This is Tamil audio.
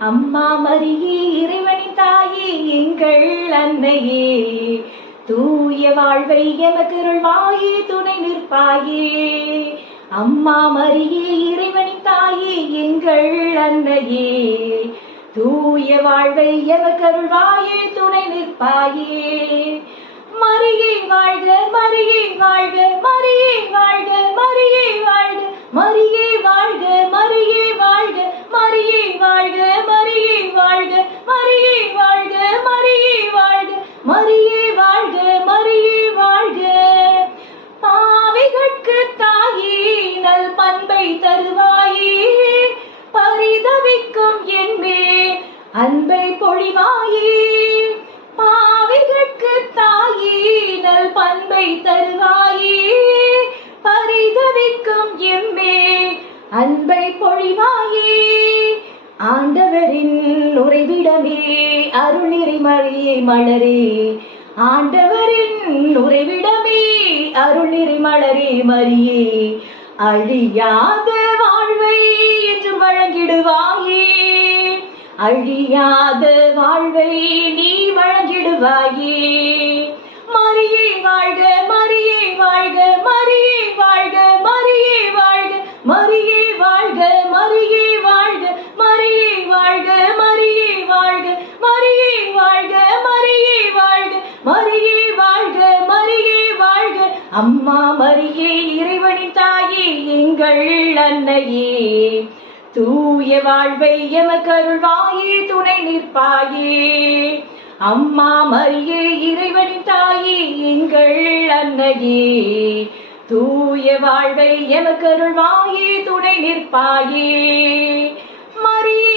அம்மா மரியே இறைவனின் தாயே எங்கள் அன்னையே, தூய வாழ்வை எமக்கருள்வாயே துணை நிற்பாயே. அம்மா மரியே இறைவனின் தாயே எங்கள் அன்னையே, தூய வாழ்வை எமக்கருள்வாயே துணை நிற்பாயே. மரியே வாழ்க மரியே வாழ்க மரியே வாழ்க மரியே வாழ்க மரியே வாழ்க மரியே வாழ்க மரியே வாழ்க மரியே வாழ்க மரியே வாழ்க மரியே வாழ்க மரியே வாழ்க மரியே வாழ்க. பாவிகட்கு தாயே நல் பண்பை தருவாயே, பரிதவிக்கும் என்மேல் அன்பை பொழிவாயே. பாவிகட்கு தாயே நல் பண்பை தருவாயே, பரிதவிக்கும் எம்மேல் அன்பை பொழிவாயே. ஆண்டவரின் உறைவிடமே அருள்நிறை மரியே மலரே, ஆண்டவரின் உறைவிடமே அருள்நிறை மலரே மரியே, அழியாத வாழ்வை என்று வழங்கிடுவாயே, அழியாத வாழ்வை நீ வழங்கிடுவாயே. மரியே வாழ்க மரியே வாழ்க மரியே வாழ்க மரியே வாழ்க மரியே வாழ்க மரியே வாழ்க மரியே வாழ்க மரியே வாழ்க மரியே வாழ்க மரியே வாழ்க மரியே வாழ்க மரியே வாழ்க. அம்மா மரியே இறைவனின் தாயே எங்கள் அன்னையே, தூய வாழ்வை எமக்கருள்வாயே துணை நிற்பாயே. அம்மா மரியே இறைவனின் தாயே எங்கள் அன்னையே, தூய வாழ்வை எமக்கருள்வாயே துணை நிற்பாயே. மரியே